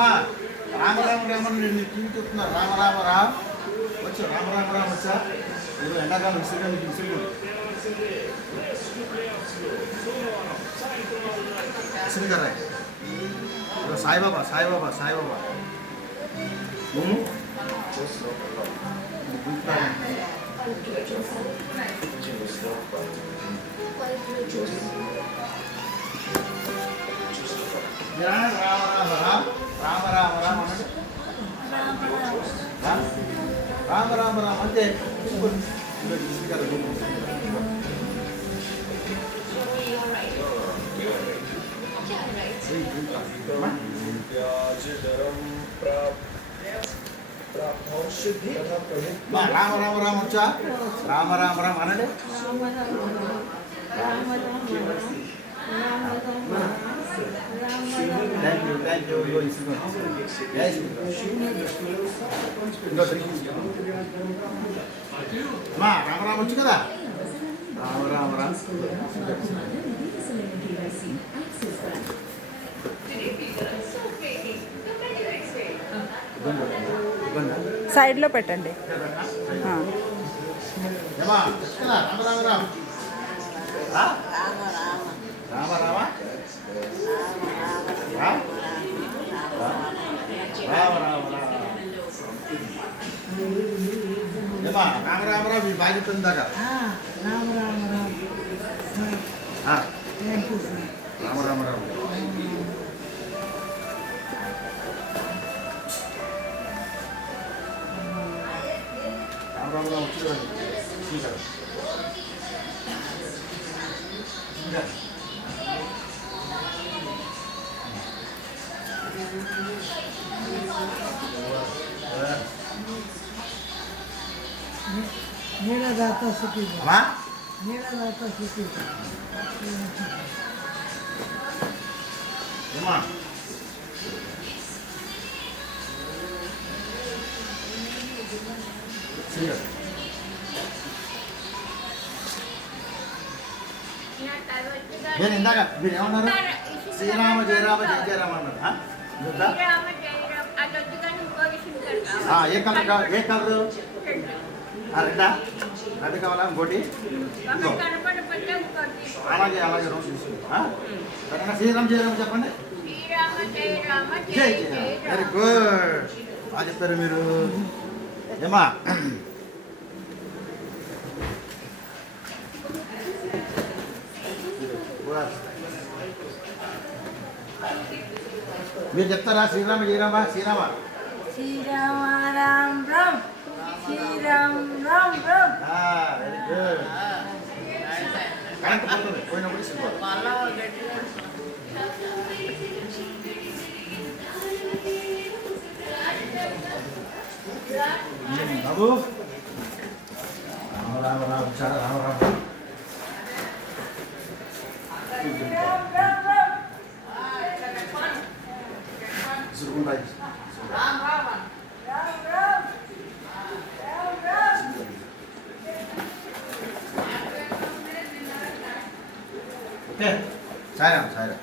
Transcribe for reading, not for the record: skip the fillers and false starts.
రామ రామ రామ నేను టీవీ చూస్తున్నా. రామ రామ రామ్ వచ్చా. రామ రామ రామ్ వచ్చా. ఇది ఎండాకాలం విసిరిగా విసిరిగా విసిరిగారా. సాయిబాబా సాయిబాబా సాయిబాబా రామ రామ రామ్ రామ రామ రామ అన్నట్టు రామ రామ రామ అంటే రామ రామ రామ వచ్చా. రామ రామ రామ అనండి. థ్యాంక్ యూ రామ రామ వచ్చు కదా. రామ రామ రామ సైడ్లో పెట్టండి. రామ రామ రామ రామ రామ రామరామరావు మీ బాధ్యత ఉందాక. రామరామరావు రామరామరావు వచ్చి मेरा दाता सुखी मा मेरा दाता सुखी मा నేను ఇందాక మీరు ఏమన్నారు? శ్రీరామ జయరామ జయ జయరామ అన్నారు. ఏ కలర్ ఏ కలరు? రెండా రెడ్ కావాలా? ఇంకోటి అలాగే అలాగే రోజు తీసుకుంటా. శ్రీరామ్ జయరామ చెప్పండి. జై జయ. Very good. బాగా చెప్తారు మీరు. ఏమా మీరు చెప్తారా? Srirama Jayarama Srirama Srirama Ram Ram Sriram Ram Ram. Very good. Current పోతుంది, పోయినప్పుడు ఇసుకోవాలి. బాబు రామ రామ రామ చాలా రామ రామ సురుకుంటాయి. ఓకే సాయిరామ్ సాయిరామ్.